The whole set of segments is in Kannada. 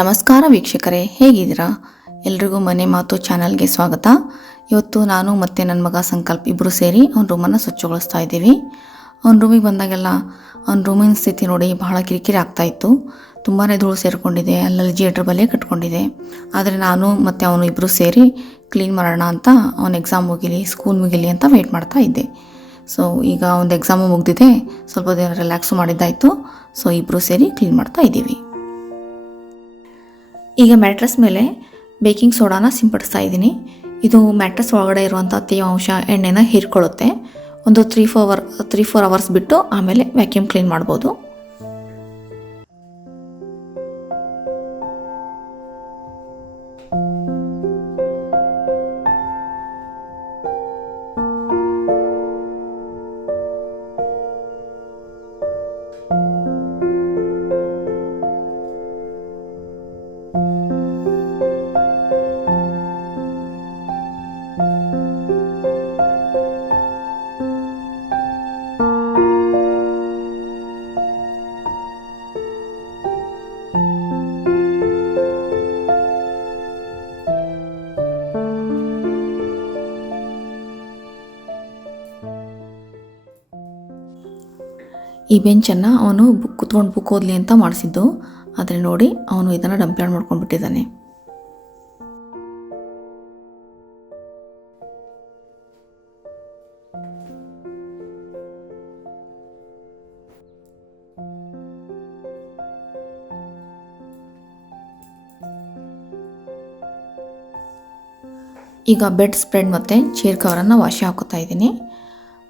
ನಮಸ್ಕಾರ ವೀಕ್ಷಕರೇ, ಹೇಗಿದ್ದೀರಾ? ಎಲ್ರಿಗೂ ಮನೆ ಮಾತು ಚಾನಲ್ಗೆ ಸ್ವಾಗತ. ಇವತ್ತು ನಾನು ಮತ್ತು ನನ್ನ ಮಗ ಸಂಕಲ್ಪ ಇಬ್ಬರು ಸೇರಿ ಅವ್ನ ರೂಮನ್ನು ಸ್ವಚ್ಛಗೊಳಿಸ್ತಾ ಇದ್ದೀವಿ. ಅವ್ನ ರೂಮಿಗೆ ಬಂದಾಗೆಲ್ಲ ಅವ್ನ ರೂಮಿನ ಸ್ಥಿತಿ ನೋಡಿ ಬಹಳ ಕಿರಿಕಿರಿ ಆಗ್ತಾಯಿತ್ತು. ತುಂಬಾ ಧೂಳು ಸೇರಿಕೊಂಡಿದೆ, ಅಲ್ಲಲ್ಲಿ ಜೇಡ್ರ ಬಲೆ ಕಟ್ಕೊಂಡಿದೆ. ಆದರೆ ನಾನು ಮತ್ತು ಅವನು ಇಬ್ಬರು ಸೇರಿ ಕ್ಲೀನ್ ಮಾಡೋಣ ಅಂತ ಅವನ ಎಕ್ಸಾಮ್ ಮುಗಿಲಿ, ಸ್ಕೂಲ್ ಮುಗಿಲಿ ಅಂತ ವೆಯ್ಟ್ ಮಾಡ್ತಾ ಇದ್ದೆ. ಸೊ ಈಗ ಒಂದು ಎಕ್ಸಾಮು ಮುಗಿದಿದೆ, ಸ್ವಲ್ಪ ದಿನ ರಿಲ್ಯಾಕ್ಸು ಮಾಡಿದ್ದಾಯಿತು. ಸೊ ಇಬ್ಬರು ಸೇರಿ ಕ್ಲೀನ್ ಮಾಡ್ತಾ ಇದ್ದೀವಿ. ಈಗ ಮ್ಯಾಟ್ರಸ್ ಮೇಲೆ ಬೇಕಿಂಗ್ ಸೋಡಾನ ಸಿಂಪಡಿಸ್ತಾ ಇದ್ದೀನಿ. ಇದು ಮ್ಯಾಟ್ರಸ್ ಒಳಗಡೆ ಇರುವಂಥ ತೇವಾಂಶ ಎಣ್ಣೆನ ಹೀರ್ಕೊಳ್ಳುತ್ತೆ. ಒಂದು 3-4 ಅವರ್ಸ್ ಬಿಟ್ಟು ಆಮೇಲೆ ವ್ಯಾಕ್ಯೂಮ್ ಕ್ಲೀನ್ ಮಾಡ್ಬೋದು. ಈ ಬೆಂಚನ್ನು ಅವನು ಕುತ್ಕೊಂಡು ಬುಕ್ ಓದಲಿ ಅಂತ ಮಾಡಿಸಿದ್ದು, ಆದರೆ ನೋಡಿ ಅವನು ಇದನ್ನು ಡಂಪ್ಯಾರ್ಡ್ ಮಾಡ್ಕೊಂಡ್ಬಿಟ್ಟಿದ್ದಾನೆ. ಈಗ ಬೆಡ್ ಸ್ಪ್ರೆಡ್ ಮತ್ತು ಚೇರ್ ಕವರನ್ನು ವಾಶಿ ಹಾಕೋತಾ ಇದ್ದೀನಿ.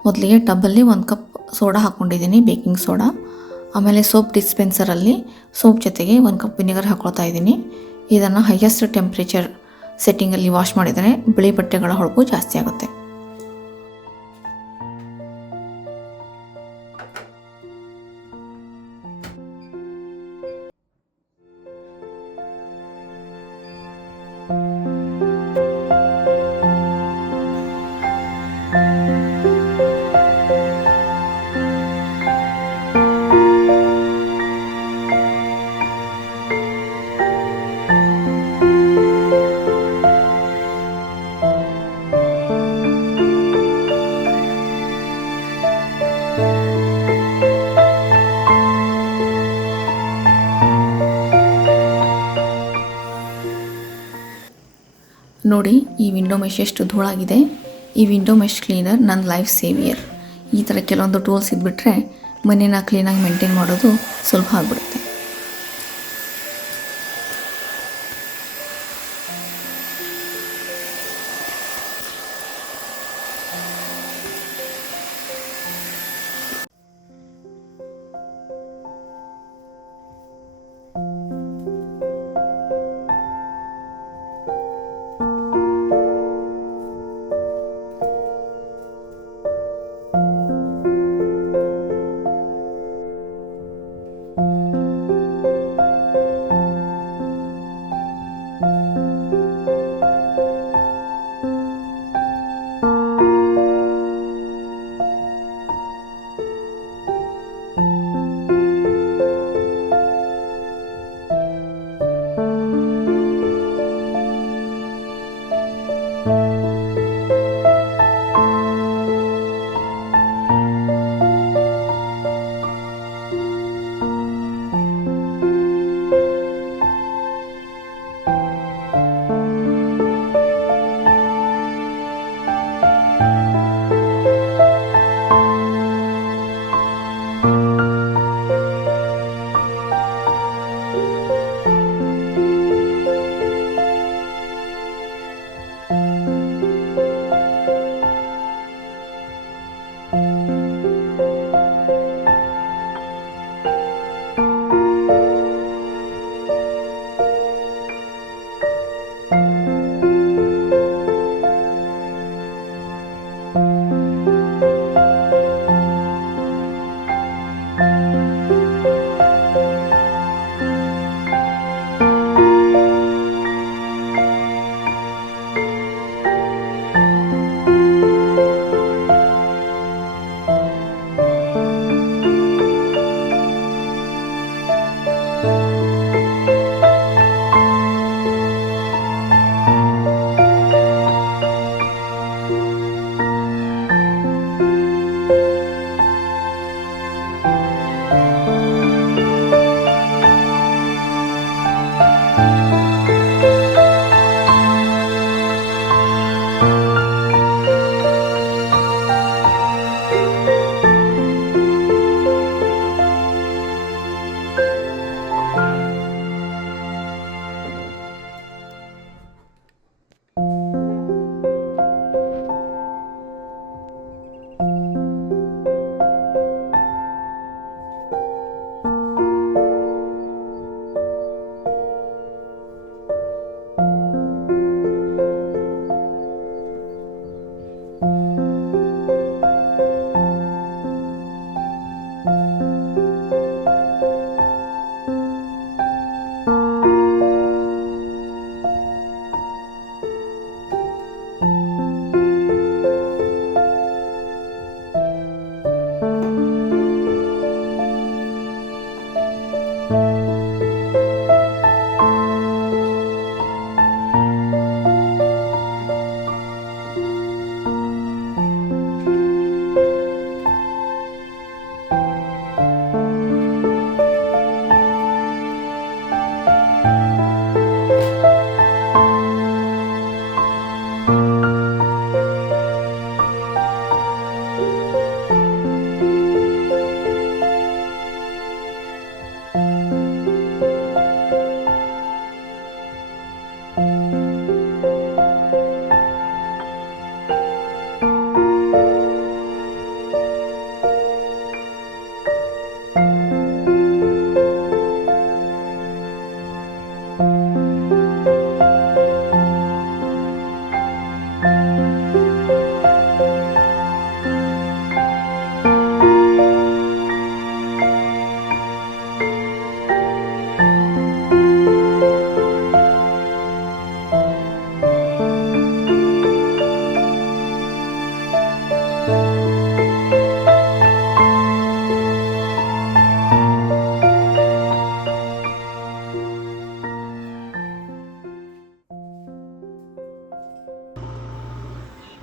ಮೊದಲಿಗೆ ಟಬ್ಬಲ್ಲಿ 1 ಕಪ್ ಸೋಡಾ ಹಾಕ್ಕೊಂಡಿದ್ದೀನಿ, ಬೇಕಿಂಗ್ ಸೋಡಾ. ಆಮೇಲೆ ಸೋಪ್ ಡಿಸ್ಪೆನ್ಸರಲ್ಲಿ ಸೋಪ್ ಜೊತೆಗೆ 1 ಕಪ್ ವಿನೆಗರ್ ಹಾಕ್ಕೊಳ್ತಾ ಇದ್ದೀನಿ. ಇದನ್ನು ಹೈಯೆಸ್ಟ್ ಟೆಂಪ್ರೇಚರ್ ಸೆಟ್ಟಿಂಗಲ್ಲಿ ವಾಶ್ ಮಾಡಿದರೆ ಬಿಳಿ ಬಟ್ಟೆಗಳ ಹೊಳಪು ಜಾಸ್ತಿ ಆಗುತ್ತೆ. ನೋಡಿ, ಈ ವಿಂಡೋ ಮೆಶ್ ಎಷ್ಟು ಧೂಳಾಗಿದೆ. ಈ ವಿಂಡೋ ಮೆಶ್ ಕ್ಲೀನರ್ ನನ್ನ ಲೈಫ್ ಸೇವಿಯರ್. ಈ ಥರ ಕೆಲವೊಂದು ಟೂಲ್ಸ್ ಇದ್ಬಿಟ್ರೆ ಮನೇನ ಕ್ಲೀನಾಗಿ ಮೇಂಟೈನ್ ಮಾಡೋದು ಸುಲಭ ಆಗಿಬಿಡುತ್ತೆ.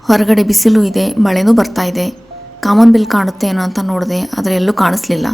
ಹೊರಗಡೆ ಬಿಸಿಲು ಇದೆ, ಮಳೆನೂ ಬರ್ತಾ ಇದೆ. ಕಾಮನ್ ಬಿಲ್ ಕಾಣುತ್ತೆ ಏನೋ ಅಂತ ನೋಡಿದೆ, ಆದರೆ ಎಲ್ಲೂ ಕಾಣಿಸ್ಲಿಲ್ಲ.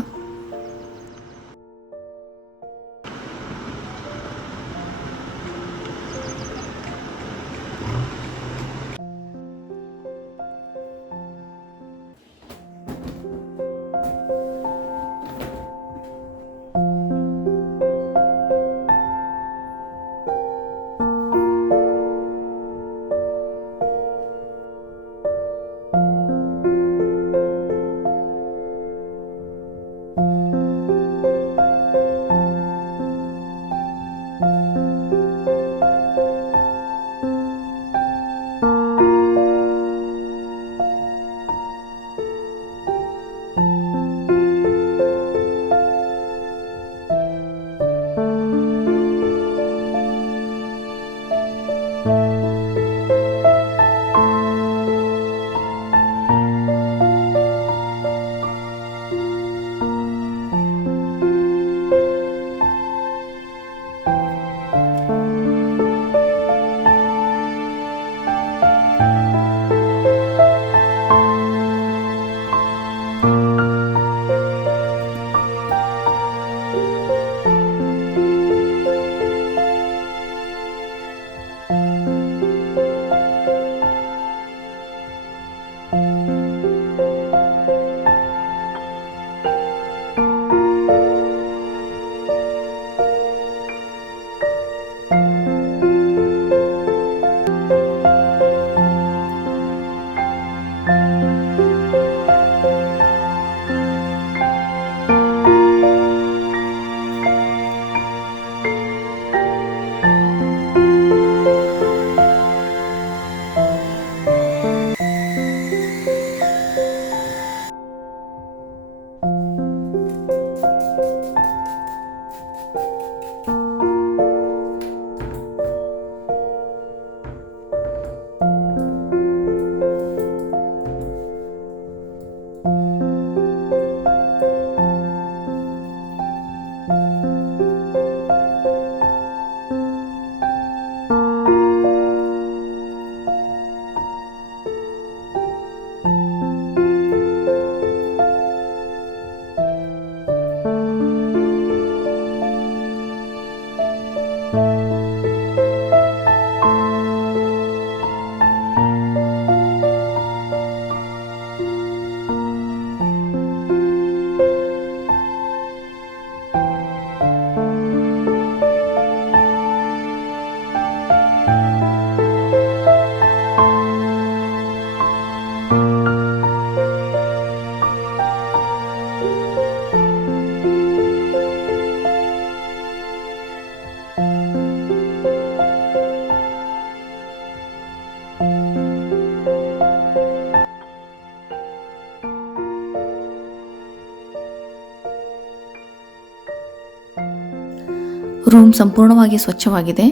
ರೂಮ್ ಸಂಪೂರ್ಣವಾಗಿ ಸ್ವಚ್ಛವಾಗಿದೆ.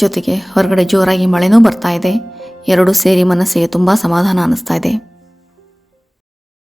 ಜೊತೆಗೆ ಹೊರಗಡೆ ಜೋರಾಗಿ ಮಳೆನೂ ಬರ್ತಾ ಇದೆ. ಎರಡೂ ಸೇರಿ ಮನಸ್ಸಿಗೆ ತುಂಬ ಸಮಾಧಾನ ಅನ್ನಿಸ್ತಾ ಇದೆ.